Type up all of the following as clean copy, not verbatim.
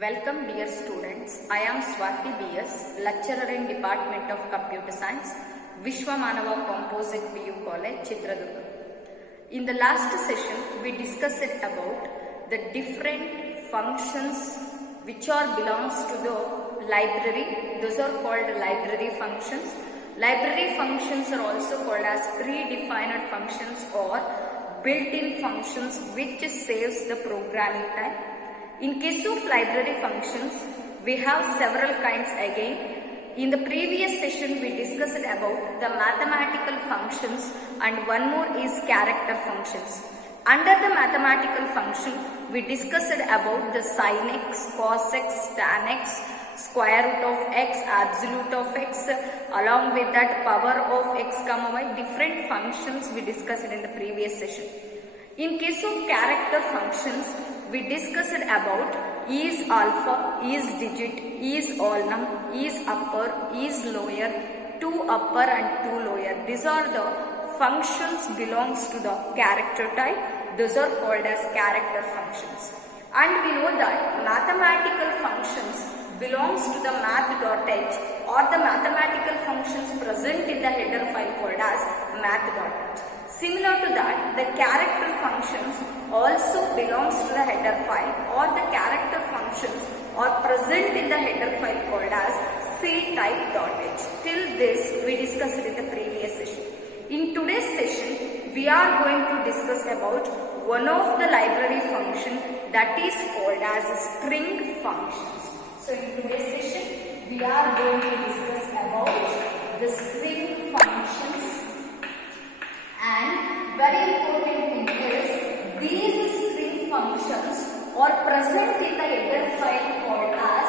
Welcome dear students, I am Swati BS, lecturer in Department of Computer Science, Vishwamanava Composite PU College, Chitradurga. In the last session, we discussed about the different functions which are belongs to the library. Those are called library functions. Library functions are also called as predefined functions or built-in functions which saves the programming time. In case of library functions, we have several kinds again. In the previous session, we discussed about the mathematical functions and one more is character functions. Under the mathematical function, we discussed about the sin x, cos x, tan x, square root of x, absolute of x, along with that power of x comma y, different functions we discussed in the previous session. In case of character functions, we discussed about is alpha, is digit, is all num, is upper, is lower, 2 upper and 2 lower. These are the functions belongs to the character type. Those are called as character functions. And we know that mathematical functions belongs to the math.h or the mathematical functions present in the header file called as math.h. Similar to that, the character functions also belongs to the header file or the character functions are present in the header file called as ctype.h. Till this we discussed in the previous session. In today's session, we are going to discuss about one of the library function that is called as string functions. So in today's session, we are going to discuss about the string functions. And very important thing is these string functions are present in the header file called as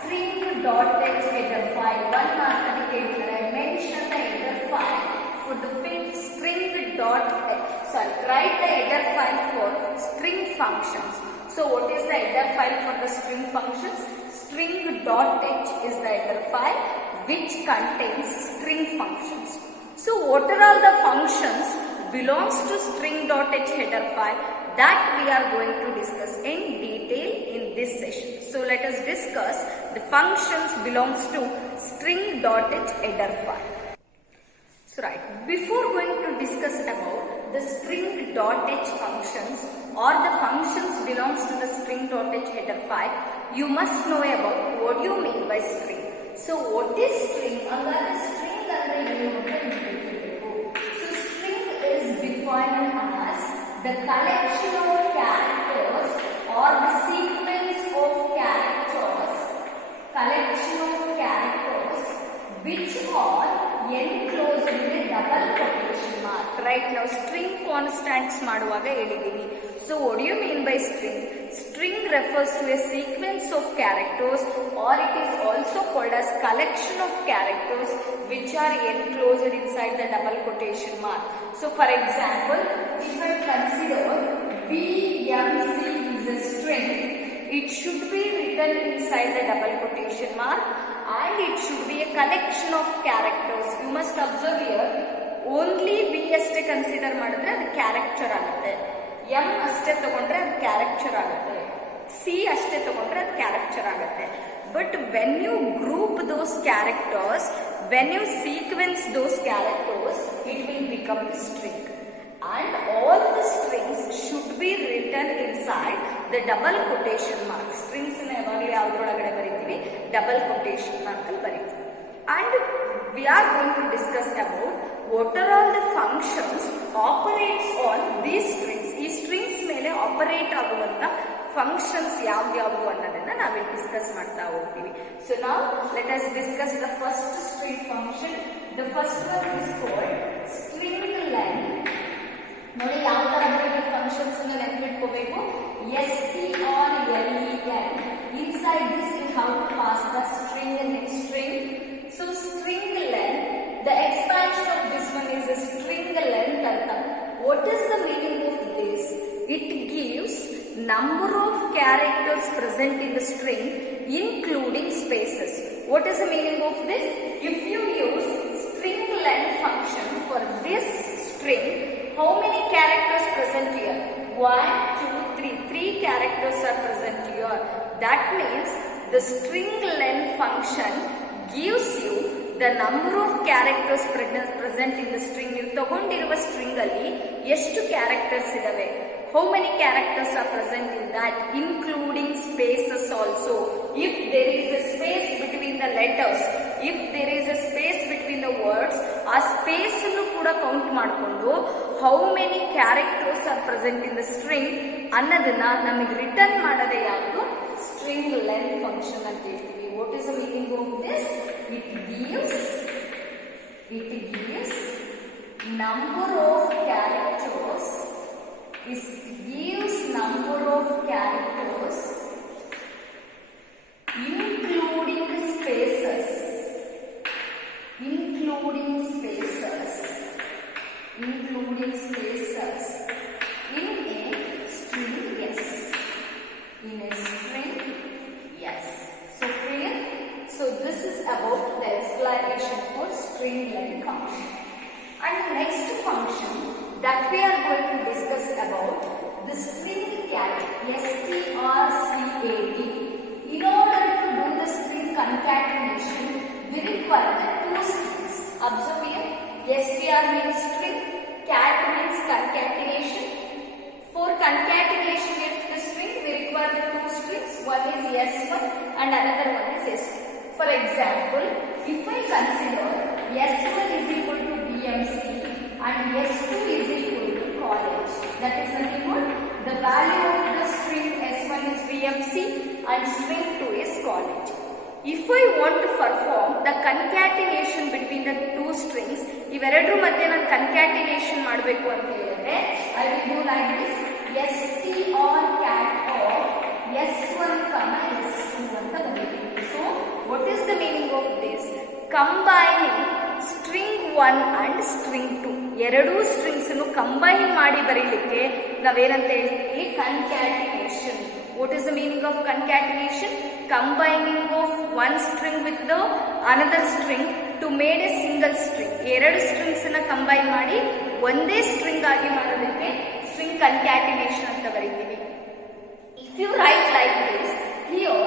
string.h header file. One mathematical I mentioned the header file for the string.h. Write the header file for string functions. So what is the header file for the string functions? String.h is the header file which contains string functions. So what are all the functions belongs to string.h header file that we are going to discuss in detail in this session. So let us discuss the functions belongs to string.h header file. So right, before going to discuss about the string.h functions or the functions belongs to the string.h header file, you must know about what you mean by string. So what is string? String so string is defined as the collection of characters or the sequence of characters, which are enclosed in a double quotation mark. Right now string constants maduvaga helidini. So what do you mean by string? String refers to a sequence of characters or it is also called as collection of characters which are enclosed inside the double quotation mark. So for example, if I consider BMC is a string, it should be written inside the double quotation mark and it should be a collection of characters. You must observe here, only B ಅಷ್ಟೇ consider ಮಾಡಿದ್ರೆ ಅದು character ಆಗುತ್ತೆ. M ಅಷ್ಟೇ ತಗೊಂಡ್ರೆ ಅದು character ಆಗುತ್ತೆ. C ಅಷ್ಟೇ ತಗೊಂಡ್ರೆ ಅದು character ಆಗುತ್ತೆ. But when you group those characters, when you sequence those characters, it will become a string. And all the strings should be written inside the double quotation mark. Strings in ಯಾವಾಗಲೂ ಯಾವುದರೊಳಗಡೆ ಬರೀತೀವಿ? Double quotation mark ಅಲ್ಲಿ ಬರೀತೀವಿ. And we are going to discuss about what are all the functions operates on these strings. ಈ strings ಮೇಲೆ operate ಆಗುವಂತ functions ಯಾವ್ದು ಅನ್ನೋದನ್ನ ನಾವು discuss ಮಾಡ್ತಾ ಹೋಗ್ತೀವಿ. So now let us discuss the first string function. The first one is called string length. ನೋಡಿ ಯಾವ ತರ ಬರುತ್ತೆ ಫಂಕ್ಷನ್ಸ್ ಅನ್ನು ನೆನಪಿಟ್ಕೋಬೇಕು. stren. Inside this we have to pass the string and next string. So string length, the expansion of this one is a string length anta. What is the meaning of this? It gives number of characters present in the string including spaces. What is the meaning of this? If you use string length function for this string, how many characters present here? 1, 2, 3. 3 characters are present here. That means the string len function gives you the number of characters present in the string. ನೀವು ತಗೊಂಡಿರುವ string ಅಲ್ಲಿ ಎಷ್ಟು characters ಇದಾವೆ, how many characters are present in that, including spaces also. If there is a space between the letters, if there is a space between the words, ಆ space ಅನ್ನು ಕೂಡ count ಮಾಡಿಕೊಂಡು how many characters are present in the string ಅನ್ನೋದನ್ನ ನಮಗೆ return ಮಾಡೋದೇ ಯಾವುದು, string len function ಅಂತ ಹೇಳ್ತೀವಿ. What is the meaning of this? It gives number of characters. It gives number of characters including spaces in a string. Yes, in a string. Yes. So clear? So this is about the explanation for string len function. And next function that we are going to discuss about the string cat, STRCAT. In order to do the string concatenation, we require the two strings. Observe here, STR means string, cat means concatenation. For concatenation of the string, we require the two strings. One is S1 and another one is S2. For example, if I consider S1 is equal to BMC and S2 is equal to college, that is nothing but the value of the string S1 is BMC and string 2 is college. If I want to perform the concatenation between the two strings, ಇವೆರಡರ ಮಧ್ಯೆ ನಾನು concatenation ಮಾಡಬೇಕು ಅಂತ ಹೇಳಿದ್ರೆ I will do like this, STR cat of S1, S2 ಅಂತ ಬರೀತೀನಿ. So what is the meaning of this? Combining string 1 and string 2, ಎರಡೂ strings ಅನ್ನು ಕಂಬೈನ್ ಮಾಡಿ ಬರೀಲಿಕ್ಕೆ ನಾವೇನಂತ ಹೇಳ್ತೀವಿ, concatenation. What is the meaning of concatenation? Combining of one string with the another string to made a single string. ಎರಡು strings ಅನ್ನ combine ಮಾಡಿ ಒಂದೇ ಸ್ಟ್ರಿಂಗ್ ಆಗಿ ಮಾಡೋದಕ್ಕೆ string concatenation ಅಂತ ಬರೀತೀವಿ. If you write like this, here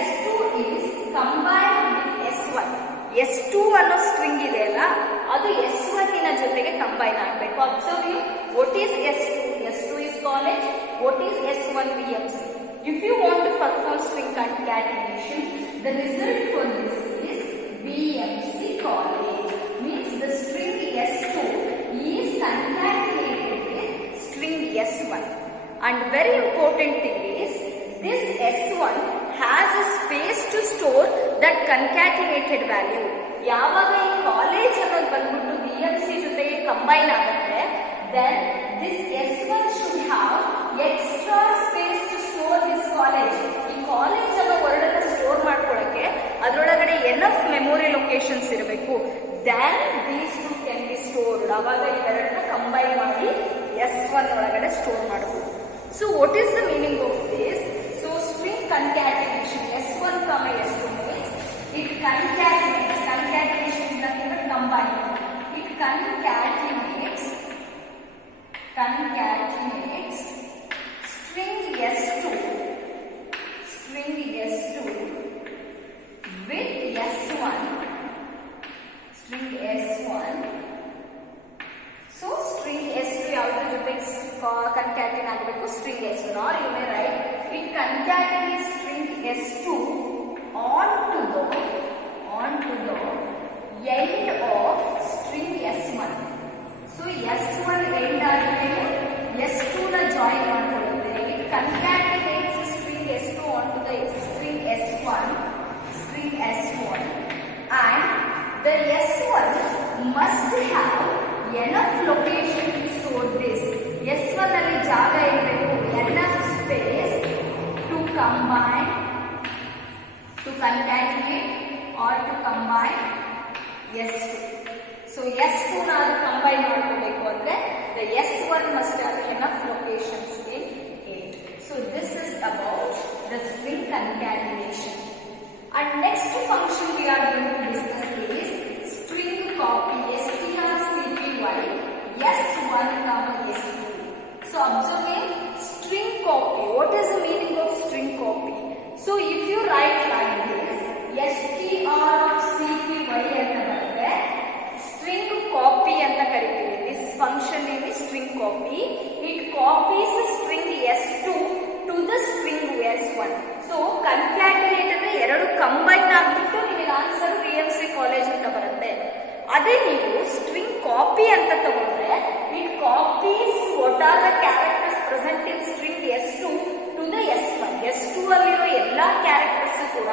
S2 is combined with S1. S2 ಅನ್ನೋ string ಇದೆ ಅಲ್ಲ, ಅದು S1 ನ ಜೊತೆಗೆ ಕಂಬೈನ್ ಆಗಬೇಕು. Observe you, what is S2? S2 is college. What is S1? BMC. If you want to perform string concatenation, the result for this is BMC college. Means the string S2 is concatenated with string S1. And very important thing is, this S1 has a space to store that concatenated value. ಯಾವಾಗ ಈ college ಅನ್ನೋದು ಬಂದ್ಬಿಟ್ಟು BMC ಜೊತೆಗೆ combine ಆಗುತ್ತೆ, then this S1 should have extra space to store this college. ಈ college ಅನ್ನೋ ವರ್ಡನ್ನ store ಮಾಡ್ಕೊಳ್ಳಕ್ಕೆ ಅದರೊಳಗಡೆ enough memory locations ಇರಬೇಕು. then these two can be stored. ಅವಾಗ ಇವೆರಡನ್ನ ಕಂಬೈನ್ ಮಾಡಿ S1 ಒಳಗಡೆ ಸ್ಟೋರ್ ಮಾಡಬಹುದು. So what is the meaning of this? So string concatenation S1, S2 means it concatenates. Concatenation is nothing but combining. It concatenates string S2 with S1. String S1. So string S2 ಯಾವ್ದ್ರ ಜೊತೆ concatenate ಆಗಬೇಕು, string S1. or you may write it concatenates string S2 onto the end of string S1. So S1 end ಆಗಿದೆ, S2 ನ join ಮಾಡ್ಕೊಳ್ಳುತ್ತೆ. It concatenates string S2 onto the string S1 and the S1 must have enough location to store this. S1 ಅಲ್ಲಿ ಜಾಗ ಇರಬೇಕು, enough space to combine, to concatenate or to combine S2. So S2 ನಾನು combine ಮಾಡ್ಕೋಬೇಕು ಅಂದ್ರೆ the S1 must have enough locations in it. So this is about the string concatenation. And next function we are going to discuss is string copy, strcpy S1, S2. So observe string copy. What is the meaning of string copy? write like this, str of cpy ಅಂತ ಬರುತ್ತೆ. String copy ಅಂತ ಕರಿತೀವಿ. This function name is string copy. It copies string s2 to the string s1. So concatenate ಅಂದ್ರೆ ಎರಡು combine ಆಗ್ಬಿಟ್ಟು ನಿಮಗೆ answer BMC college ಅಂತ ಬರುತ್ತೆ. ಅದೇ ನೀವು ಸ್ಟ್ರಿಂಗ್ ಕಾಪಿ ಅಂತ ತಗೊಂಡ್ರೆ it copies what are the characters present in string s2 to the s1. s2 ಅಲ್ಲಿರೋ ಎಲ್ಲಾ ಕ್ಯಾರೆಕ್ಟರ್ಸ್ ಕೂಡ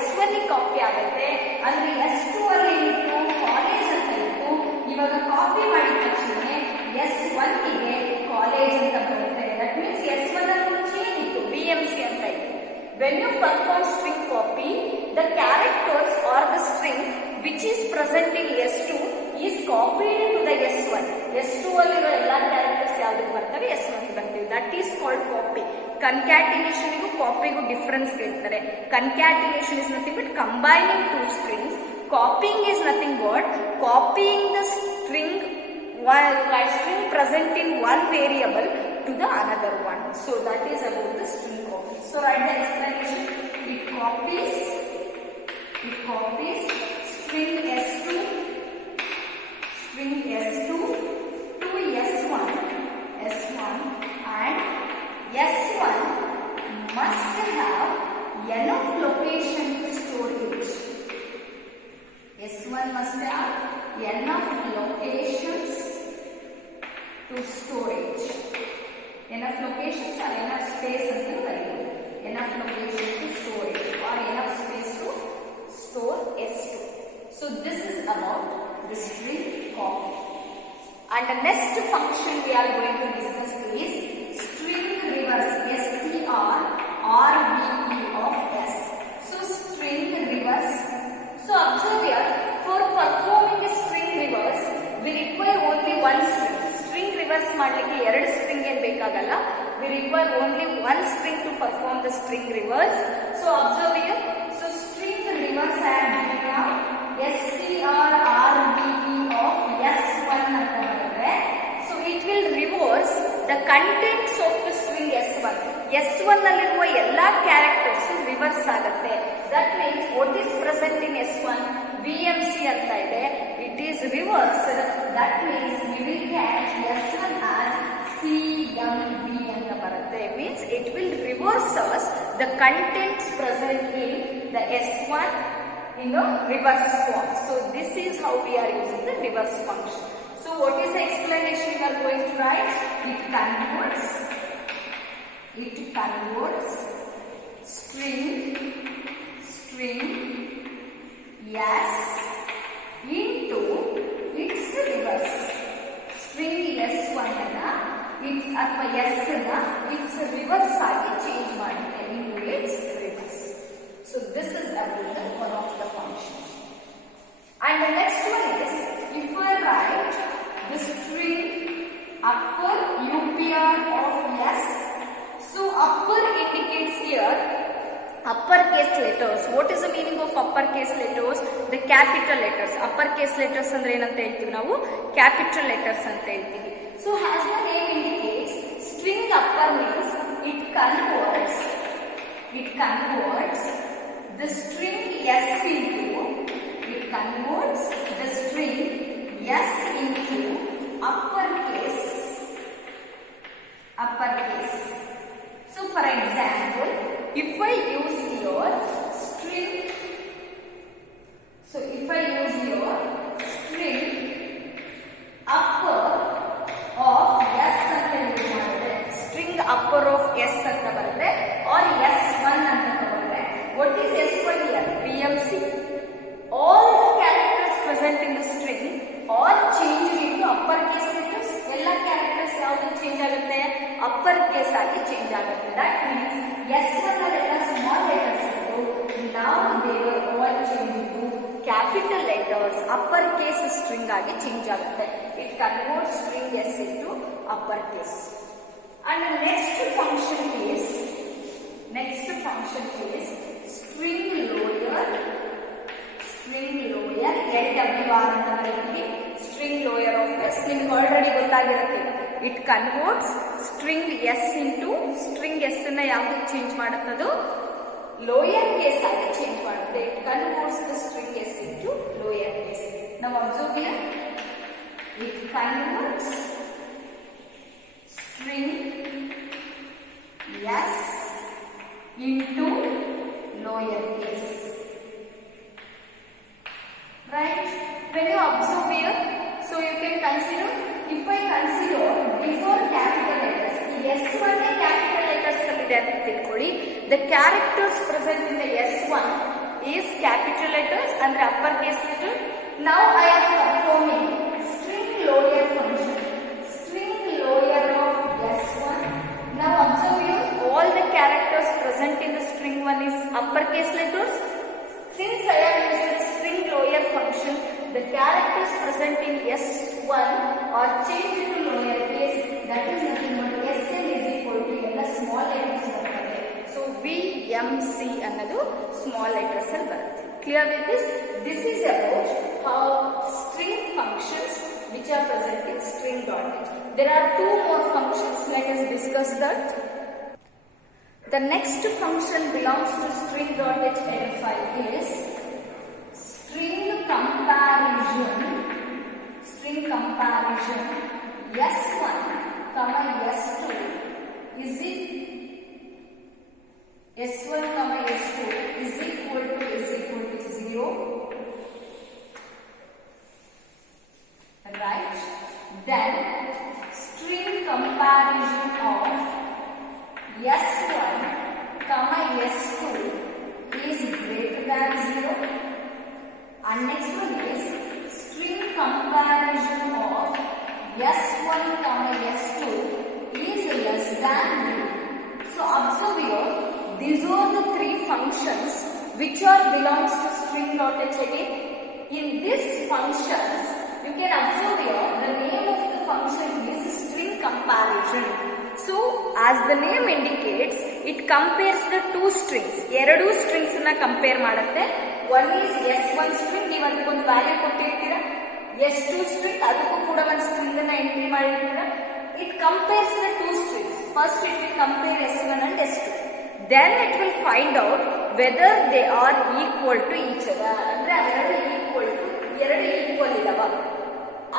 s1 ಗೆ ಕಾಪಿ ಆಗುತ್ತೆ. ಅಂದ್ರೆ s2 ಅಲ್ಲಿ ಇತ್ತು ಕಾಲೇಜ್ ಅಂತ ಇತ್ತು, ಇವಾಗ ಕಾಪಿ ಮಾಡಿದ ತಕ್ಷಣ s1 ಗೆ ಕಾಲೇಜ್ ಅಂತ ಬರುತ್ತೆ. ದಟ್ ಮೀನ್ಸ್ s1 ಅಲ್ಲಿ ಮುಂಚೆ ಏನಿತ್ತು BMC ಅಂತ ಇತ್ತು. When you perform string copy, the characters or the string which is present in s2 is copied to the s1. s2 ಅಲ್ಲಿರೋ ಎಲ್ಲಾ ಕ್ಯಾರೆಕ್ಟರ್ಸ್ ಯಾವ್ದಕ್ಕೆ ಬರ್ತವೆ s1 ಗೆ ಬರ್ತವೆ. That is called copy. Concatenation ಗೂ ಕಾಪಿಗೂ ಡಿಫರೆನ್ಸ್ ಹೇಳ್ತಾರೆ. Concatenation is nothing but combining two strings. Copying is nothing but copying the string present in one variable to the another one. So that is about the string copy. So write the explanation. It copies string s2 to s1 and s1 must have enough location to store it. s1 must have enough locations to store it. Enough locations or enough space anta variyadu. Enough location to store it or enough space to store s2. So this is about the string copy. And the next function we are going to discuss is string reverse, strRVE of s. So string reverse. So observe here, for performing a string reverse we require only one string. String reverse ಮಾಡಲಿಕ್ಕೆ ಎರಡು string ಏನು ಬೇಕಾಗಲ್ಲ. We require only one string to perform the string reverse. So observe here. So string reverse and strRVE of s1 ಅಂತ ಬರುತ್ತೆ. So it will reverse the contents of the string s1. s1 ನಲ್ಲಿರುವ ಎಲ್ಲಾ characters reverse ಆಗುತ್ತೆ. That means what is present in s1 BMC ಅಂತ ಇದೆ. It is reversed. That means we will get s1 as CMV ಅಂತ ಬರುತ್ತೆ. Means it will reverse us the contents present in the s1 in the reverse form. So this is how we are using the reverse function. So what is the explanation we are going to write? It converts string s into its reverse. String s1 ಅನ್ನ ಅಥವಾ s ನ its reverse ಆಗಿ change ಮಾಡುತ್ತೆ into its reverse. So this is about one of the functions. And the next one is, if I write the string upper UPR of s. So upper indicates here uppercase letters. What is the meaning of uppercase letters? The capital letters. Uppercase letters ಅಂದ್ರೆ ಏನಂತ ಹೇಳ್ತೀವಿ ನಾವು? Capital letters ಅಂತ ಹೇಳ್ತೀವಿ. So as the name indicates, string upper means it converts the string s into uppercase. So for example, if I use your string upper of s ಅಂತ use ಮಾಡಿದ್ರೆ, string upper of s ಅಂತ ಬರುತ್ತೆ or s1 ಅಂತ ತಗೊಂಡ್ರೆ, what is s1 here? BMC. All the characters present in the string are changed into uppercase letters. ಎಲ್ಲ characters ಯಾವುದು change ಆಗುತ್ತೆ? Upper case ಆಗಿ ಚೇಂಜ್ ಆಗುತ್ತೆ. That means s1 ಅಲ್ಲೆಲ್ಲ ಸ್ಮಾಲ್ ಲೆಟರ್ಸ್ ಇತ್ತು, now they were all changed to capital letters. Upper case string ಆಗಿ change ಆಗುತ್ತೆ. It converts string s into upper case. And the next function is string lower LWR ಅಂತ ಬರೀತೀವಿ. String lower of s ನಿಮಗೆ already ಗೊತ್ತಾಗಿರುತ್ತೆ. It converts string s into string s ಅನ್ನ ಯಾವ್ದಕ್ಕೆ change ಮಾಡುತ್ತದು? Lower case ಆಗಿ change ಮಾಡುತ್ತೆ. It converts the string s into lower case. ನಾವು observe here, it converts string s into lower case. Right? When you observe here, so you can consider, if I consider before capital letters, S1 capital letters the characters present in the S1 is capital letters and uppercase letter. Now I am performing string lower function. String lower of S1. Now observe here, all the characters present in the string 1 is uppercase letters. Since I am using string lower function, the characters present in S1 are changed to lower case. That is nothing but Sn is equal to ಎಲ್ಲ small letters ಬರ್ತದೆ. So V, M, C ಅನ್ನೋದು small letters ಅಲ್ಲಿ ಬರುತ್ತೆ. Clear with this? This is about how string functions which are present in string.h. There are two more functions. Let us discuss that. The next function belongs to string.h header file is string comparison. String comparison S1, S2 is it S1, S2 is equal to 0. Right? Then string comparison of S1, S2 is greater than 0. And next one is string comparison of S1, S2 is less than 0. So observe here, these are the three functions which are belongs to string.h again. In these functions, you can observe here, the name of the function is string comparison. So, as the name indicates, it compares the two strings. ಎರಡು strings ಅನ್ನ compare ಮಾಡುತ್ತೆ. One is S1 string, ನೀವು ಅದಕ್ಕೊಂದು value ಕೊಟ್ಟಿರ್ತೀರಾ. S2 string, ಅದಕ್ಕೂ ಕೂಡ ಒಂದು string ಅನ್ನ entry ಮಾಡಿರ್ತೀರಾ. It compares the two strings. First, it will compare S1 and S2. Then it will find out whether they are equal to each other. ಅಂದ್ರೆ ಅವೆರಡು equal ಇದಾವ.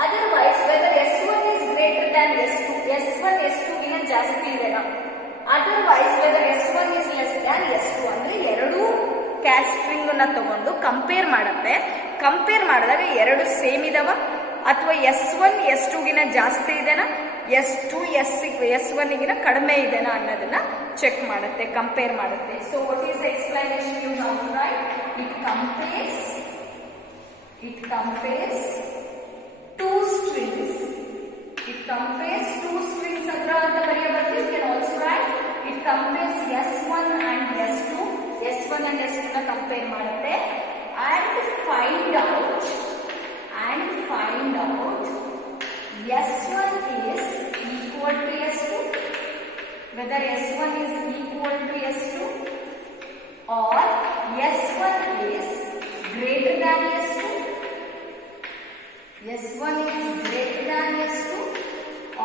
Otherwise, whether S1 is greater than S2, S1 S2 ಗಿನ ಜಾಸ್ತಿ ಇದೆನಾ? Otherwise, whether S1 is less than S2 ಅಂದ್ರೆ ಎರಡು caste string ಅನ್ನ ತಗೊಂಡು compare ಮಾಡುತ್ತೆ. ಕಂಪೇರ್ ಮಾಡಿದಾಗ ಎರಡು ಸೇಮ್ ಇದಾವ ಅಥವಾ S1 S2 ಗಿನ ಜಾಸ್ತಿ ಇದೆನಾ, S2 S1 ಗಿನ ಕಡಿಮೆ ಇದೆನಾ ಅನ್ನೋದನ್ನ ಚೆಕ್ ಮಾಡುತ್ತೆ, ಕಂಪೇರ್ ಮಾಡುತ್ತೆ. So what is the explanation you have to write? It compares two strings. It compares two strings andra anta bariyabatti. You can also write it compares S1 and S2. S1 and S2 na compare ಮಾಡುತ್ತೆ and find out S1 is equal to S2, whether S1 is equal to S2 or S1 is greater than S2. S1 is greater than S2,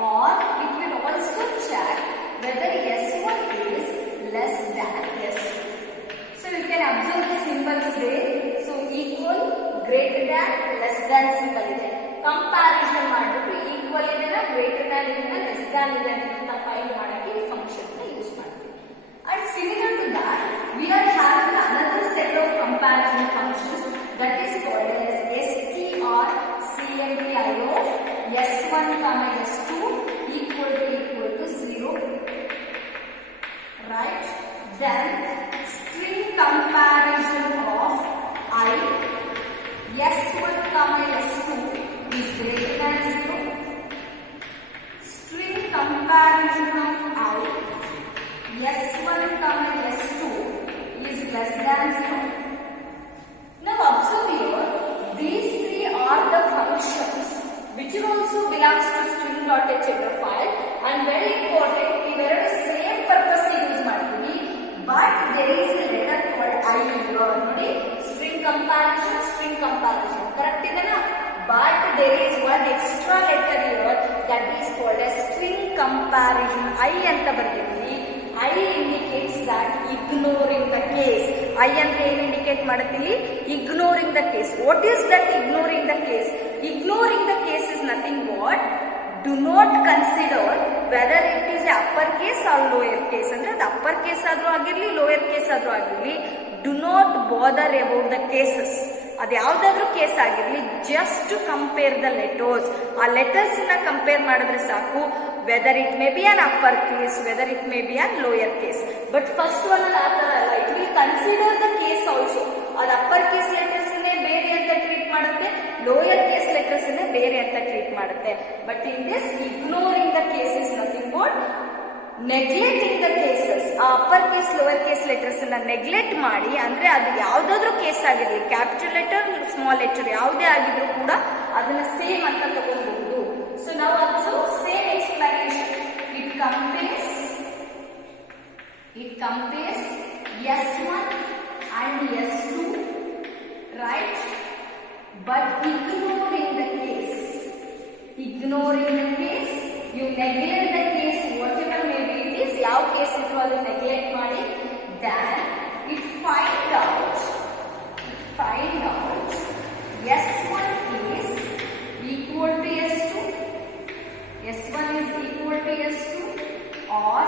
or it will also check whether S1 is less than S2. So you can observe the symbols there. So equal, greater than, less than symbol ಇದೆ. Comparison ಮಾಡಿಬಿಟ್ಟು equal ಇದೆನಾ, greater than ಇದೆನಾ, less than ಇದೆನಾ ಅಂತ find ಮಾಡಕ್ಕೆ ಈ function ನ use ಮಾಡ್ತೀವಿ. And similar to that, we are having another set of comparison functions that is called as strcmpI of S1, S2 equal to 0. Right? Then string comparison of I S1, S2 is greater than 0. String comparison of I S1, S2 is less than 0. Now observe here, these three are the functions which also belongs to string.h header file, and very important, ಇವೆರಡು same purpose use ಮಾಡ್ತೀವಿ, but there is a letter called I here. ನೋಡಿ, string comparison correct ಇದೆನಾ? But there is one extra letter here that is called as string comparison. I ಅಂತ ಬರ್ತೀವಿ. I indicates that ignoring the case. I ಅಂದ್ರೆ ಏನು indicate ಮಾಡುತ್ತೀವಿ? Ignoring the case. What is that ignoring the case? Ignoring the case is nothing but do not consider whether it is a upper case or lower case. ಅಂದ್ರೆ ಅದು upper case ಆದ್ರೂ ಆಗಿರ್ಲಿ lower case ಆದ್ರೂ ಆಗಿರ್ಲಿ, do not bother about the cases. ಅದು ಯಾವ್ದಾದ್ರೂ case ಆಗಿರ್ಲಿ, just to compare the letters. ಆ ಲೆಟರ್ಸ್ ನ ಕಂಪೇರ್ ಮಾಡಿದ್ರೆ ಸಾಕು, whether it may be an upper case, whether it may be an lower case. But first one ಆ ತರ ಅಲ್ಲ, it will consider the case also. ಅದು upper case letters ಬೇರೆ ಅಂತ ಟ್ರೀಟ್ ಮಾಡುತ್ತೆ, ಲೋಯರ್ ಕೇಸ್ ಲೆಟರ್ಸ್ ಬೇರೆ ಅಂತ ಟ್ರೀಟ್ ಮಾಡುತ್ತೆ. But in this ignoring the case is nothing but neglecting the cases. ಆ upper case lower case letters neglect ಮಾಡಿ, ಅಂದ್ರೆ ಅದು ಯಾವ್ದಾದ್ರು ಕೇಸ್ ಆಗಿರಲಿ, ಕ್ಯಾಪಿಟಲ್ ಲೆಟರ್ ಸ್ಮಾಲ್ ಲೆಟರ್ ಯಾವುದೇ ಆಗಿದ್ರು ಕೂಡ ಅದನ್ನ ಸೇಮ್ ಅಂತ ತಗೊಳ್ಬಹುದು. ಸೊ ನಾವು observe same explanation. It compares S1 and S2, right? But ignoring the case, you neglect the case, whatever may be it is, ಯಾವ ಕೇಸ್ ಇದ್ರು ಅದು ನೆಗ್ಲೆಕ್ಟ್ ಮಾಡಿ, then it find out S1 is equal to S2, S1 is equal to S2, or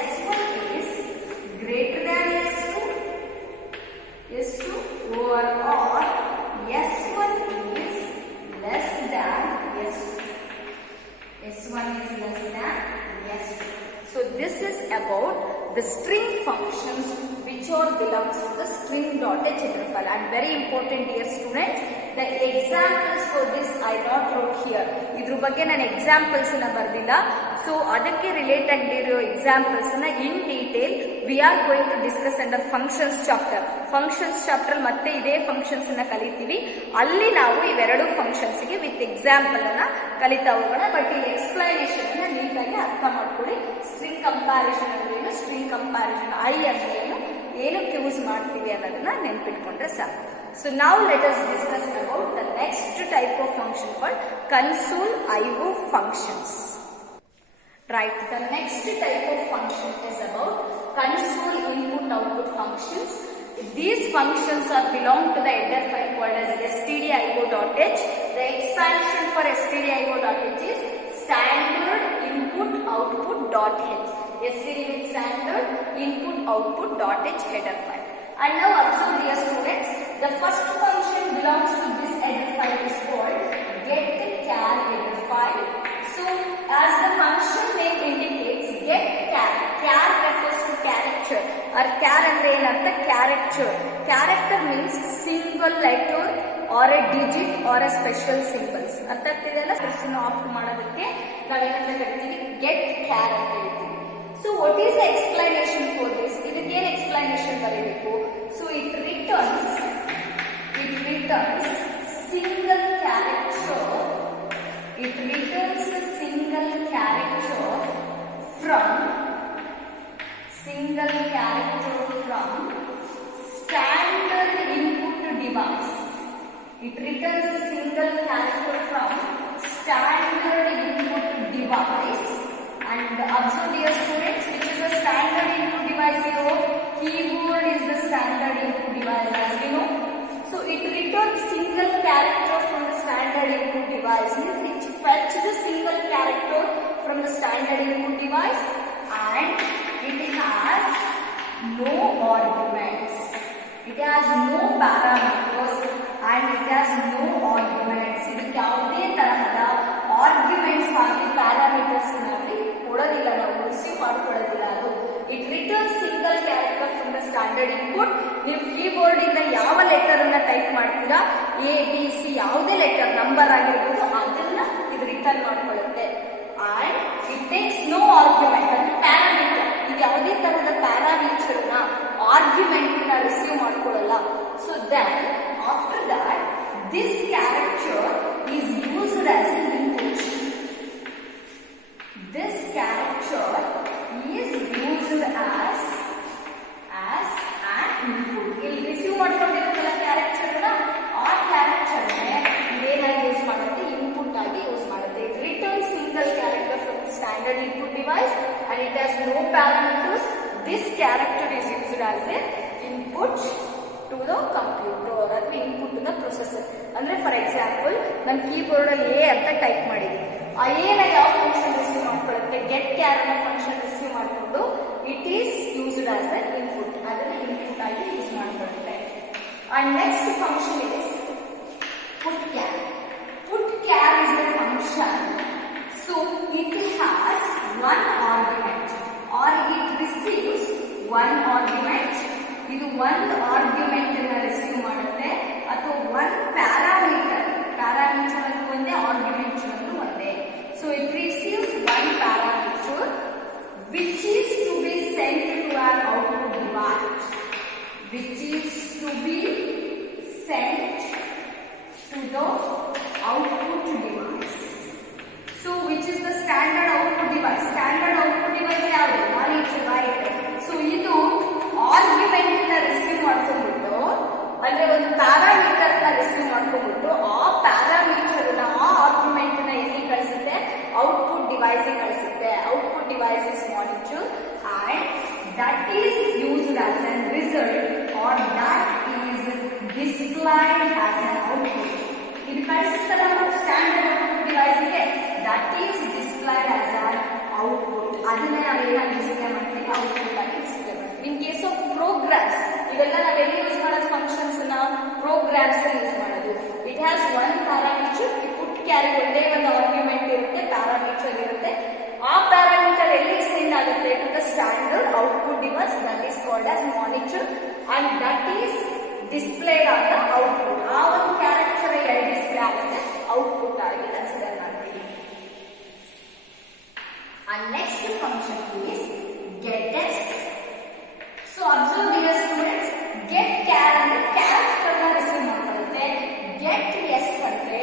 S1 is greater than S2, or S1 is less than S2. S1 is less than S2. So this is about the string functions which all belongs to the string.h file. And very important, dear students, the examples for this I not wrote here. ಇದ್ರ ಬಗ್ಗೆ ನಾನು examples ಬರ್ದಿಲ್ಲ. So ಅದಕ್ಕೆ relate ಆಗಿರೋ examples in detail we are going to discuss under functions chapter. Functions chapter ಮತ್ತೆ ಇದೇ functions ಕಲಿತೀವಿ. ಅಲ್ಲಿ ನಾವು ಇವೆರಡು ಫಂಕ್ಷನ್ಸ್ ಗೆ ವಿತ್ ಎಕ್ಸಾಂಪಲ್ ಅನ್ನ ಕಲಿತಾ ಹೋಗೋಣ. ಬಟ್ ಈ ಎಕ್ಸ್ಪ್ಲನೇಷನ್ ನೀಟಾಗಿ ಅರ್ಥ ಮಾಡ್ಕೊಳ್ಳಿ. ಸ್ಟ್ರಿಂಗ್ ಕಂಪ್ಯಾರಿಸನ್ ಅಂದ್ರೆ ಏನು, ಸ್ಟ್ರಿಂಗ್ ಕಂಪ್ಯಾರಿಸನ್ ಐ ಅಂದ್ರೆ ಏನು, ಏನಕ್ಕೆ ಯೂಸ್ ಮಾಡ್ತೀವಿ ಅನ್ನೋದನ್ನ ನೆನ್ಪಿಟ್ಕೊಂಡ್ರೆ ಸಾಕು. So now let us discuss about the next type of function called console IO functions. Right, the next type of function is about console input output functions. These functions are belong to the header file called as stdio.h. The expansion for stdio.h is standard input output.h. std with standard input output.h header file. And now observe, dear students, the first function belongs to this header file is called getChar header file. So as the function name indicates, getChar, char refers to character, or char andre enartha character. Character means single letter or a digit or a special symbols. ಅರ್ಥ ಆಗ್ತಿದೆಯಲ್ಲ? ಪ್ರಶ್ನೆ apt ಮಾಡೋದಕ್ಕೆ ನಾವೇನಂತ ಕರಿತೀವಿ, getChar ಅಂತ ಹೇಳ್ತೀವಿ. So what is the explanation for this? ಇದಕ್ಕೆ ಏನು explanation ಬರೀಬೇಕು? So it returns single character. It returns a single character from standard input device. It returns a single character from standard input device. And observe, dear students, which is a standard input device here. Keyboard is the standard input device, as we know. So it returns single character from the standard input device. Means it fetch the single character from the standard input device, and it has no arguments. It has no parameters and it has no arguments. ಇದಕ್ಕೆ ಯಾವುದೇ ತರಹದ arguments ಆಗಲಿ parameters ಆಗಲಿ ಕೊಡೋದಿಲ್ಲ, ನಾವು receive ಮಾಡ್ಕೊಳ್ಳೋದಿಲ್ಲ. ಅದು it returns single character from the standard input. ನೀವು keyboard ಇಂದ ಯಾವ ಲೆಟರ್ ಅನ್ನ ಟೈಪ್ ಮಾಡ್ತೀರಾ, ABC ಯಾವುದೇ ಲೆಟರ್ ನಂಬರ್ ಆಗಿರ್ಬೋದು, ಅದನ್ನ ಇದು ರಿಟರ್ನ್ ಮಾಡ್ಕೊಳ್ಳುತ್ತೆ. And it takes no argument, ಅಂದ್ರೆ ಪ್ಯಾರಾಮೀಟರ್, ಇದು ಯಾವುದೇ ತರಹದ ಪ್ಯಾರಾಮೀಟರ್ ನ ಆರ್ಗ್ಯುಮೆಂಟ್ ನ ರಿಸೀವ್ ಮಾಡ್ಕೊಳ್ಳಲ್ಲ. So then after that this character is used as an input. This character is used as an input. ಇಲ್ಲಿ ರಿಸೀವ್ ಮಾಡ್ಕೊಂಡಿರುತ್ತಲ್ಲ ಕ್ಯಾರೆಕ್ಟರ್ ನ, ಆ ಕ್ಯಾರೆಕ್ಟರ್ ಏನಾಗಿ ಯೂಸ್ ಮಾಡುತ್ತೆ, ಇನ್ಪುಟ್ ಆಗಿ ಯೂಸ್ ಮಾಡುತ್ತೆ. It return single character from standard input device and it has no parameters. This character is used as an input input to the computer ಅಥವಾ input to the processor. ಅಂದ್ರೆ for example ನಾನು keyboard ಅಲ್ಲಿ A ಅಂತ type ಮಾಡಿದ್ದೀನಿ. ಆ A ನ ಯಾವ function receive ಮಾಡ್ಕೊಳ್ಳುತ್ತೆ? ಗೆಟ್ ಕ್ಯಾರ್ ಅನ್ನೋ ಫಂಕ್ಷನ್ ರಿಸೀವ್ ಮಾಡಿಕೊಂಡು it is used as a input. ಅದನ್ನ ಇನ್ಪುಟ್ ಆಗಿ ಯೂಸ್ ಮಾಡ್ಕೊಳ್ಳುತ್ತೆ. And next function is put char. Put char is a function. So it has one argument or it receives one argument. ಇದು ಒಂದು argument ಅನ್ನು receive ಮಾಡುತ್ತೆ ಅಥವಾ ಒಂದು parameter ಅದು ಒಂದೇ, ಆರ್ಗ್ಯುಮೆಂಟ್ ಅನ್ನೋದು ಒಂದೇ. So it receives one parameter which is to be sent to our output device, which is to be sent to the output device. So which is the standard output device? Standard output device ಯಾವುದು? monitor, right? So ಇದು argument ನ receive ಮಾಡ್ಕೊಂಡ್ಬಿಟ್ಟು ಅಂದ್ರೆ ಒಂದು parameter ನ receive ಮಾಡ್ಕೊಂಡ್ಬಿಟ್ಟು ಆ parameter ನ ಆ ಆರ್ಗ್ಯುಮೆಂಟ್ ನ ಎಲ್ಲಿ ಕಳಿಸುತ್ತೆ? ಔಟ್ಪುಟ್ ಡಿವೈಸ್ ಕಳಿಸುತ್ತೆ. Output device is monitor and that is used as a result or that is displayed as an output. ಇದು ಕಳಿಸುತ್ತಲ್ಲ ಸ್ಟ್ಯಾಂಡರ್ಡ್ ಔಟ್ಪುಟ್ ಡಿವೈಸ್ಗೆ, that is displayed as an output. ಅದನ್ನ ನಾವೆಲ್ಲ ಡಿಸ್ಪ್ಲೇ ಮಾಡ್ತೀವಿ, ಔಟ್ಪುಟ್ ಆಗಿ ಡಿಸ್ಪ್ಲೇ ಮಾಡ್ತೀವಿ. In case of programmes, ಇವೆಲ್ಲ ನಾವೆಲ್ಲಿ ಯೂಸ್ ಮಾಡೋದು? ಫಂಕ್ಷನ್ಸ್ ನ ಪ್ರೋಗ್ರಾಮ್ಸ್ ಯೂಸ್ ಮಾಡೋದು. It has one parameter. ಈ ಪುಟ್ ಕ್ಯಾರಿ ಒಂದೇ ಒಂದು ಆರ್ಗ್ಯುಮೆಂಟ್ ಇರುತ್ತೆ, ಪ್ಯಾರಾಮೀಟರ್ ಇರುತ್ತೆ. ಆ ಪ್ಯಾರಾಮೀಟರ್ ಎಲ್ಲಿ ಸೆಂಡ್ ಆಗುತ್ತೆ? To the standard output device, that is called as monitor and that is displayed on the output. ಆ ಒಂದು ಕ್ಯಾರೆಕ್ಟರ್ ಎಲ್ಲಿ ಡಿಸ್ಪ್ಲೇ ಆಗುತ್ತೆ? ಔಟ್ಪುಟ್ ಆಗಿ ಕನ್ಸಿಡರ್ ಮಾಡ್ತೀವಿ. And next function is getS. So observe here students, get char ಅಂದ್ರೆ character ನ receive ಮಾಡ್ಕೊಳ್ಳುತ್ತೆ. getS ಅಂದ್ರೆ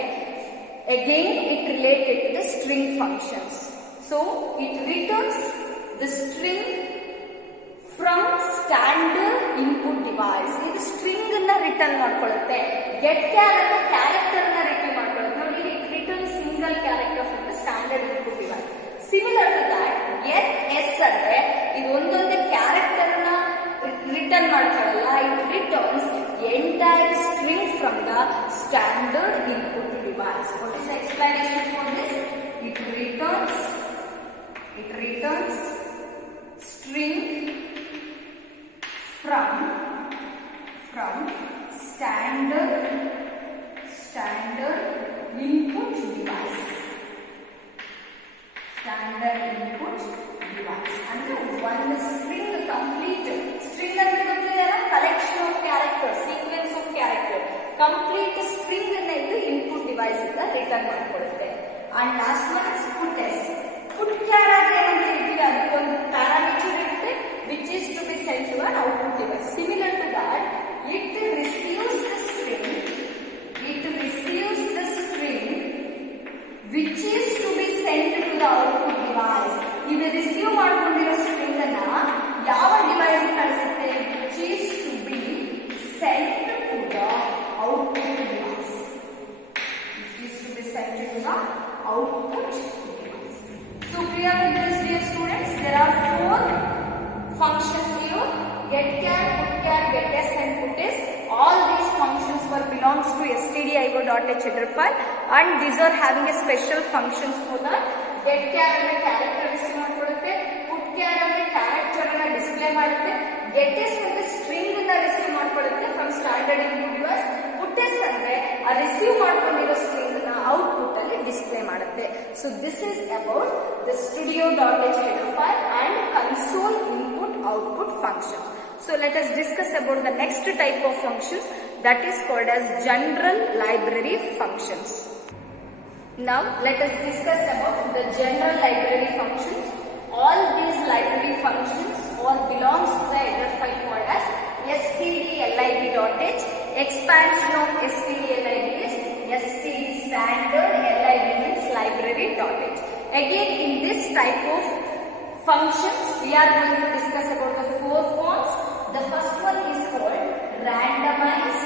again it related to the string functions. So it returns the string from standard input device. ಇದು string ಅನ್ನ return ಮಾಡ್ಕೊಳ್ಳುತ್ತೆ. get char ಅಂದ್ರೆ character ನ return ಮಾಡ್ಕೊಳ್ಳುತ್ತೆ. ನೋಡಿ, it returns single character from the standard input device. Similar to that, getS ಅಂದ್ರೆ ಇದು ಒಂದೊಂದೇ character ನ return ಮಾಡ್ಕೊಳ್ಳಲ್ಲ. it returns entire string from the standard input device. What is the explanation for this? It returns string from standard input device. Standard input device. ಅಂದ್ರೆ one string complete. String ಅಂದ್ರೆ ಗೊತ್ತಿದೆಯಲ್ಲ, collection of characters, sequence of character. Complete string ಅನ್ನ ಇದು input device ಇಂದ return ಮಾಡ್ಕೊಳ್ಳುತ್ತೆ. And last one is putS. Put char ಅಂದ್ರೆ ಏನಂತ ಹೇಳ್ತೀವಿ? ಅದಕ್ಕೊಂದು parameter ಇರುತ್ತೆ which is to be sent to an output device. Similar to that, it receives the string which is to be sent to the output device. ಇದು receive ಮಾಡ್ಕೊಂಡಿರೋ string ಅನ್ನ ಯಾವ device ಕಳಿಸುತ್ತೆ? which is to be sent to the output device. Which is to be sent to the output device. So clear with this, dear students? There are four functions here: get char, put char, getS and putS. All these functions belongs to stdio.h header file and these are having a special functions for that. get char ಅಂದ್ರೆ character receive ಮಾಡ್ಕೊಳ್ಳುತ್ತೆ, put char ಅಂದ್ರೆ character ಅನ್ನ display ಮಾಡುತ್ತೆ, getS ಅಂದ್ರೆ string ಅನ್ನ receive ಮಾಡ್ಕೊಳ್ಳುತ್ತೆ from standard input device, putS ಅಂದ್ರೆ ಆ ರಿಸೀವ್ ಮಾಡ್ಕೊಂಡಿರೋ ಸ್ಟ್ರಿಂಗ್ ನ ಔಟ್ಪುಟ್ ಅಲ್ಲಿ ಡಿಸ್ಪ್ಲೇ ಮಾಡುತ್ತೆ. So this is about the studio.h header file and console input output functions. So let us discuss about the next type of functions, that is called as general library functions. Now let us discuss about the general library functions. All these library functions all belongs to the header file called as stdlib.h. Expansion of stdlib is std standard lib means library.h. Again, in this type of functions we are going to discuss about the four forms. The first one is called randomize.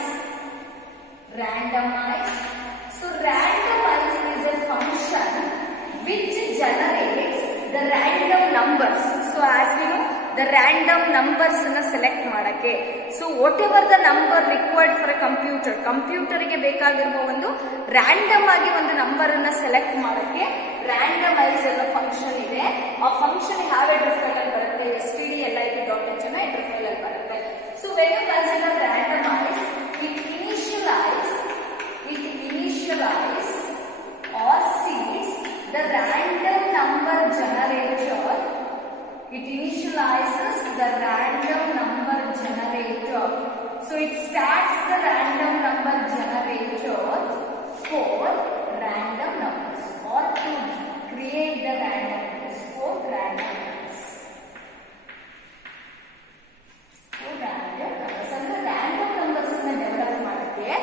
So randomize is a function which generates the random numbers. So as we know, the random numbers ಅನ್ನ select ಮಾಡಕ್ಕೆ. So what ever the number required for A ಕಂಪ್ಯೂಟರ್ಗೆ ಬೇಕಾಗಿರುವ ಒಂದು random ಆಗಿ ಒಂದು number ಅನ್ನ select ಮಾಡಕ್ಕೆ randomise ಅನ್ನೋ ಫಂಕ್ಷನ್ ಇದೆ. ಆ ಫಂಕ್ಷನ್ ಯಾವ ಹೆಡರ್ ಫೈಲ್ ಅಲ್ಲಿ ಬರುತ್ತೆ, stdlib.h ಅನ್ನೋ ಹೆಡರ್ ಫೈಲ್ ಅಲ್ಲಿ ಬರುತ್ತೆ. So when you consider randomize, it initialize or seeds the random number generator. It initializes the random number generator. So it starts the random number generator for random numbers, or to create the random numbers for random numbers. For random numbers. ಅಂದ್ರೆ random numbers ಅನ್ನ develop ಮಾಡುತ್ತೆ.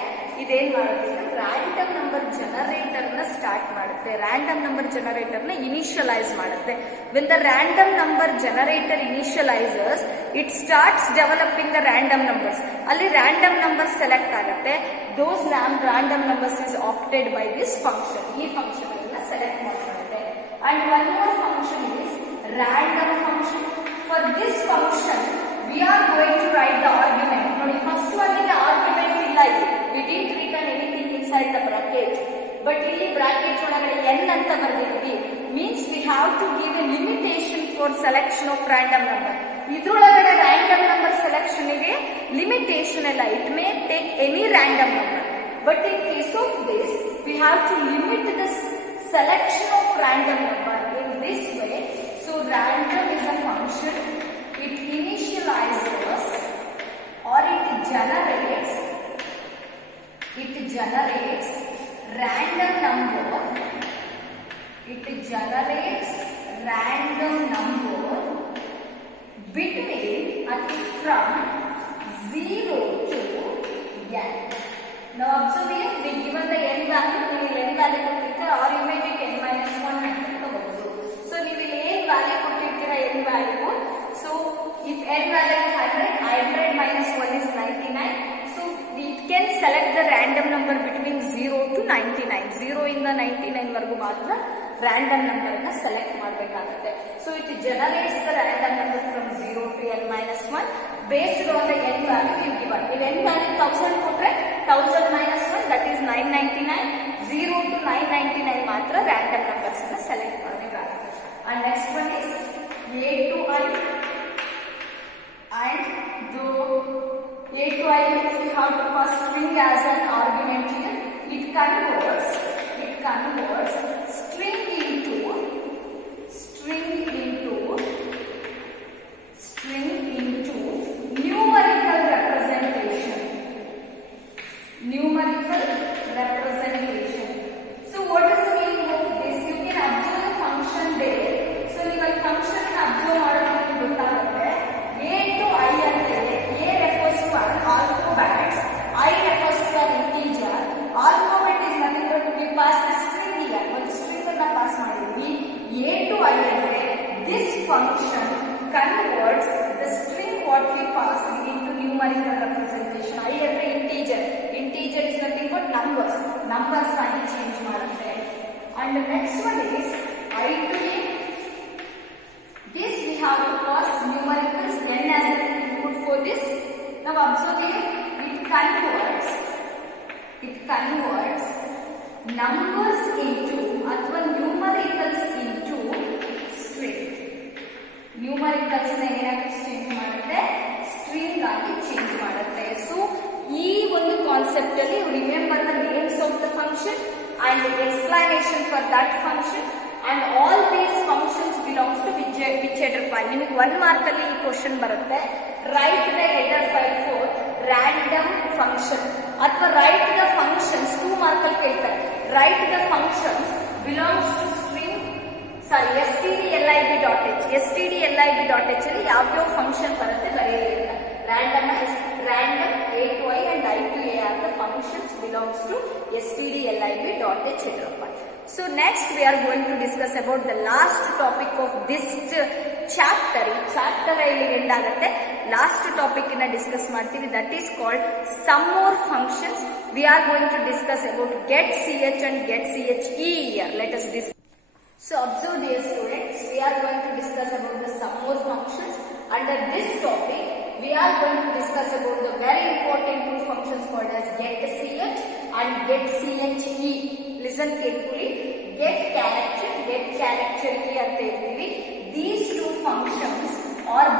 ಇದೇನ್ ಮಾಡುತ್ತೆ, random number generator ನ start ಮಾಡುತ್ತೆ, random number generator ನ initialise ಮಾಡುತ್ತೆ. When the random number generator initialises, it starts developing the random numbers. ಅಲ್ಲಿ ರ್ಯಾಂಡಮ್ ನಂಬರ್ಸ್ ಸೆಲೆಕ್ಟ್ ಆಗುತ್ತೆ. Those random numbers is opted by this function. ಈ function ಅನ್ನ select ಮಾಡುತ್ತೆ. And one more function is random function. For this function we are going to write the argument. ನೋಡಿ, first one ಗೆ argument ಇಲ್ಲ, ಇಲ್ಲಿ we didn't written anything inside the bracket, but ಇಲ್ಲಿ bracket ಒಳಗಡೆ n ಅಂತ ಬರೆದಿದ್ದೀವಿ. Means we have to give a limitation for selection of random number. ಇದ್ರೊಳಗಡೆ random number selection ಗೆ limitation ಇಲ್ಲ. It may take any random number, but in case of this we have to limit the selection of random number in this way. So random is a function. It initializes or it generates random number. It generates random number between from 0 to n. Now observe here, we given the n value, ನೀವು n value ಕೊಟ್ಟಿರ್ತೀರ, or you may take n minus 1 ಅಂತ ತಗೋಬಹುದು. So ನೀವು ಇಲ್ಲಿ ಏನ್ value ಕೊಟ್ಟಿರ್ತೀರ n value. So if n value is 100 minus 1 is 99. So we can select the random number between 0 to 99. 0 ಇಂದ 99 ವರೆಗೂ ಮಾತ್ರ random number ಅನ್ನ ಸೆಲೆಕ್ಟ್ ಮಾಡಬೇಕಾಗುತ್ತೆ. So it generates the random number from 0 to n minus 1 based on the n value you given. If n value 1000 ಕೊಟ್ರೆ 1000 minus 1 that is 999. 0 to 999 ಮಾತ್ರ random numbers ಅನ್ನ select ಮಾಡಬೇಕಾಗುತ್ತೆ. And next one is a to I. And the a to I means we have to pass string as an argument here. It converts string into numerical representation. So what is the meaning of this? You can observe the function there. So you can function observe ಮಾಡೋದಕ್ಕೆ ಗೊತ್ತಾಗುತ್ತೆ. A to I ಅಂದ್ರೆ A refers to an alphabet, I refers to an integer. Alphabet is nothing but we pass a string here. ಒಂದು string ಅನ್ನ pass ಮಾಡಿದ್ವಿ. A to I ಅಂದ್ರೆ this function converts the string what we pass into numerical representation. I ಅಂದ್ರೆ integer. Integer is nothing but numbers. Numbers ಆಗಿ change ಮಾಡುತ್ತೆ. And the next one is I to A. This we have to pass numericals n as an input for this. Now observe here, it converts numbers into ಅಥವಾ numericals into string. Numericals ನ ಏನಾಗಿ change ಮಾಡುತ್ತೆ, string ಆಗಿ change ಮಾಡುತ್ತೆ. So ಈ ಒಂದು concept ಅಲ್ಲಿ remember the names of the function and explanation for that function, and all these functions belongs to which header file. ನಿಮಗೆ 1 ಮಾರ್ಕ್ ಅಲ್ಲಿ ಈ ಕ್ವೆಶ್ಚನ್ ಬರುತ್ತೆ. Write the header file for random function ಅಥವಾ write the functions 2 mark ಅಲ್ಲಿ ಕೇಳ್ತಾರೆ. Write the functions belongs to string stdlib.h. stdlib.h ಅಲ್ಲಿ ಯಾವ function ಬರುತ್ತೆ ಬರೆಯಿಲ್ಲ. Randomize, random, a to I and I to A are the functions belongs to stdlib.h header file. So next we are going to discuss about the last topic of this chapter. Chapter ಇಲ್ಲಿ end ಆಗುತ್ತೆ. Last topic ನ discuss ಮಾಡ್ತೀವಿ, that is called some more functions. We are going to discuss about getch and getche here. Let us discuss. So observe dear students, we are going to discuss about the some more functions. Under this topic, we are going to discuss about the very important two functions called as getCH and getCHE. Listen carefully. Get character E anta ಹೇಳ್ತೀವಿ. These two functions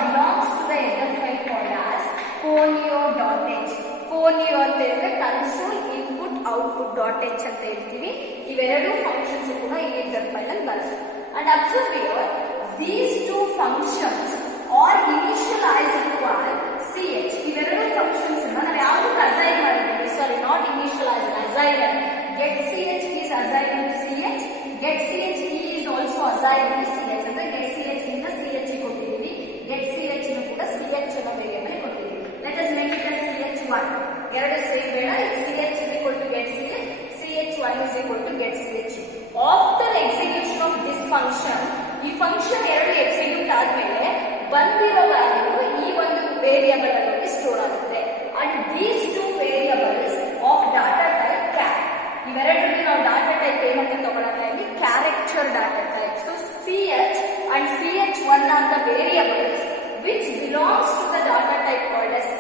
belongs to the header file called as conio.h. conio ಅಂತ ಹೇಳಿದ್ರೆ console input output dot H ಅಂತ ಹೇಳ್ತೀವಿ. ಇವೆರಡು functions ಕೂಡ ಈ header file ಅಲ್ಲಿ ಬರ್ತವೆ. And observe here, these two functions are initialized to ch. ಇವೆರಡು ಫಂಕ್ಷನ್ಸ್ ನಾವು ಯಾವುದು ಅಸೈನ್ ಮಾಡಿದ್ದೀವಿ, sorry not initialise, assign. getch is assigned to ch, getCHE is also assigned to ch. ಅಂದ್ರೆ getCH ಇಂದ ch ಕೊಟ್ಟಿದ್ದೀವಿ, getCH ನು ಕೂಡ ch ಅನ್ನೋ ವೇರಿಯೇಬಲ್ ಕೊಟ್ಟಿದ್ದೀವಿ. Let us make it as ch1. ಎರಡು ಸೇಮ್ ಬೇಡ. ch is equal to getCH, ch1 is equal to getCHE. After execution of this function, ಈ ಫಂಕ್ಷನ್ ಎರಡು ಎಕ್ಸಿಕ್ಯೂಟ್ ಆದ್ಮೇಲೆ ಬಂದಿರೋ ವ್ಯಾಲ್ಯೂ ಈ ಒಂದು ವೇರಿಯೇಬಲ್ ಅಲ್ಲಿ ಸ್ಟೋರ್ ಆಗುತ್ತೆ. And these two variables of data type char. ಇವೆರಡರಲ್ಲಿ ನಾವು ಡಾಟಾ ಟೈಪ್ ಏನಂತ ತಗೊಳ್ತಾ ಇದ್ದೀವಿ, character data type. So ch and ch1 are the variables which belongs to the data type called as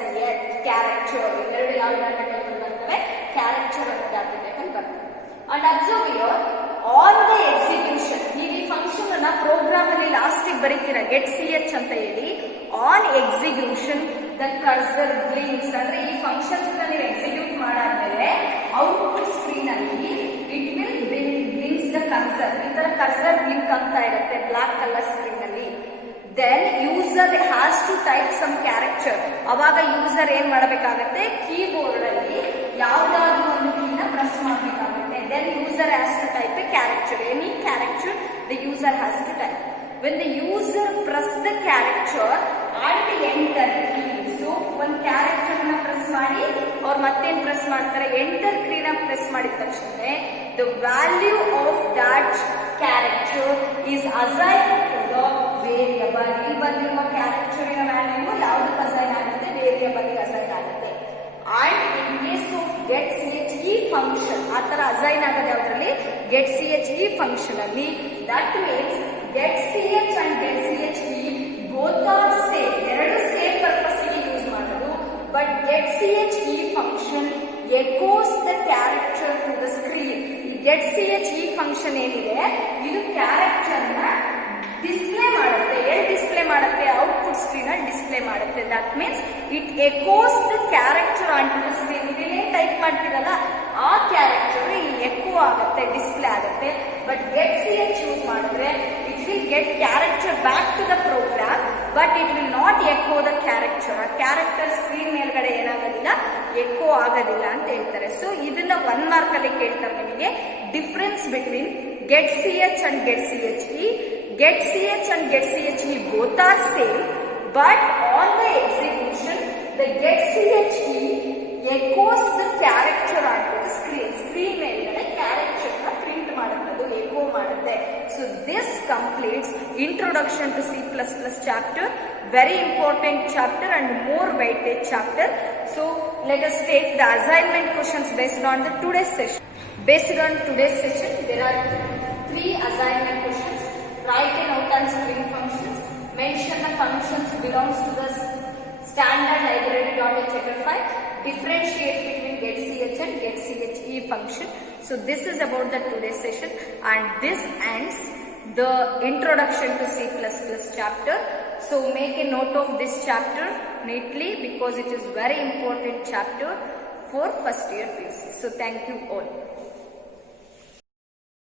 character. ಇವೆರಡು ಯಾವ data type ಅಲ್ಲಿ ಬರ್ತವೆ, character ಅನ್ನೋ ಡಾಟಾ ಟೈಪ್ ಅಲ್ಲಿ ಬರ್ತವೆ. And observe here, on the execution, ನೀವು ಈ ಫಂಕ್ಷನ್ ಅನ್ನ ಪ್ರೋಗ್ರಾಮ್ ಅಲ್ಲಿ ಲಾಸ್ಟ್ ಬರೀತೀರಾ getch ಅಂತ ಹೇಳಿ. On execution the cursor blinks. ಅಂದ್ರೆ ಈ ಫಂಕ್ಷನ್ಸ್ ನೀವು ಎಕ್ಸಿಕ್ಯೂಟ್ ಮಾಡಾದ್ಮೇಲೆ ಔಟ್ಪುಟ್ ಸ್ಕ್ರೀನ್ ಅಲ್ಲಿ it will blinks the cursor. ಈ ತರ ಕರ್ಸರ್ ಬ್ಲಿಂಕ್ ಆಗ್ತಾ ಇರುತ್ತೆ ಬ್ಲಾಕ್ ಕಲರ್ ಸ್ಕ್ರೀನ್ ಅಲ್ಲಿ. Then user has to type some character. ಅವಾಗ ಯೂಸರ್ ಏನ್ ಮಾಡಬೇಕಾಗತ್ತೆ, ಕೀಬೋರ್ಡ್ ಅಲ್ಲಿ ಯಾವ್ದಾದ್ರು ಒಂದು ಕೀನ ಪ್ರೆಸ್ ಮಾಡಬೇಕಾಗುತ್ತೆ. Then user has to type a character, any character the user has to type. When the user press the character and enter key, so one character na press ಮಾಡಿ or ಮತ್ತೆ press ಮಾಡ್ತಾರೆ, enter key na press ಮಾಡಿದ ತಕ್ಷಣ the value of that character is assigned to the variable. ಇಲ್ಲಿ ಬಂದಿರುವ character ನ value ಯಾವುದಕ್ಕೆ assign ಆಗುತ್ತೆ, ವೇರಿಯೇಬಲ್ ಗೆ ಅಸೈನ್ ಆಗುತ್ತೆ. And in case of getCHE function ಆ ತರ ಅಸೈನ್ ಆಗೋದು ಯಾವ್ದ್ರಲ್ಲಿ, getCHE ಫಂಕ್ಷನ್ ಅಲ್ಲಿ. That means getCH and getCHE both are same, ಎರಡು ಸೇಮ್ ಪರ್ಪಸ್ ಗೆ ಯೂಸ್ ಮಾಡೋದು. But getCHE function echoes the character to the screen. ಈ getCHE ಫಂಕ್ಷನ್ ಏನಿದೆ ಇದು ಕ್ಯಾರೆಕ್ಟರ್ ನ ಡಿಸ್ಪ್ಲೇ ಮಾಡುತ್ತೆ. ಎಲ್ಲಿ ಡಿಸ್ಪ್ಲೇ ಮಾಡುತ್ತೆ, ಔಟ್ಪುಟ್ ಸ್ಕ್ರೀನ್ ಅಲ್ಲಿ ಡಿಸ್ಪ್ಲೇ ಮಾಡುತ್ತೆ. That means it echoes the character on to the screen. ನೀವೇನೇ ಟೈಪ್ ಮಾಡ್ತೀರಲ್ಲ ಆ ಕ್ಯಾರೆಕ್ಟರ್ ಇಲ್ಲಿ ಎಕೋ ಆಗುತ್ತೆ, ಡಿಸ್ಪ್ಲೇ ಆಗುತ್ತೆ. ಬಟ್ getCH ಯೂಸ್ ಮಾಡಿದ್ರೆ it will get character back to the program, but it will not echo the character. ಆ character screen ಮೇಲ್ಗಡೆ ಏನಾಗೋದಿಲ್ಲ, ಎಕೋ ಆಗೋದಿಲ್ಲ ಅಂತ ಹೇಳ್ತಾರೆ. ಸೊ ಇದನ್ನ 1 ಮಾರ್ಕ್ ಅಲ್ಲಿ ಕೇಳ್ತಾರೆ ನಿಮಗೆ. Difference between getCH and getCHE. getCH and getCHE both are same, but on the execution the getCHE echoes the character onto the screen. Screen ಮೇಲ್ಗಡೆ ಕ್ಯಾರೆಕ್ಟರ್ ನ ಪ್ರಿಂಟ್ ಮಾಡುತ್ತೆ, ಎಕೋ ಮಾಡುತ್ತೆ. So this completes introduction to C++ chapter. Very important chapter and more weighted chapter. So let us take the assignment questions based on the today's session. Based on today's session, there are 3 assignment questions. Write an out and string functions. Mention the functions belongs to the standard library.h header file. Differentiate between getCH and getCHE function. So this is about the today's session, and this ends the introduction to C++ chapter. So make a note of this chapter neatly because it is very important chapter for first year PUC. So thank you all.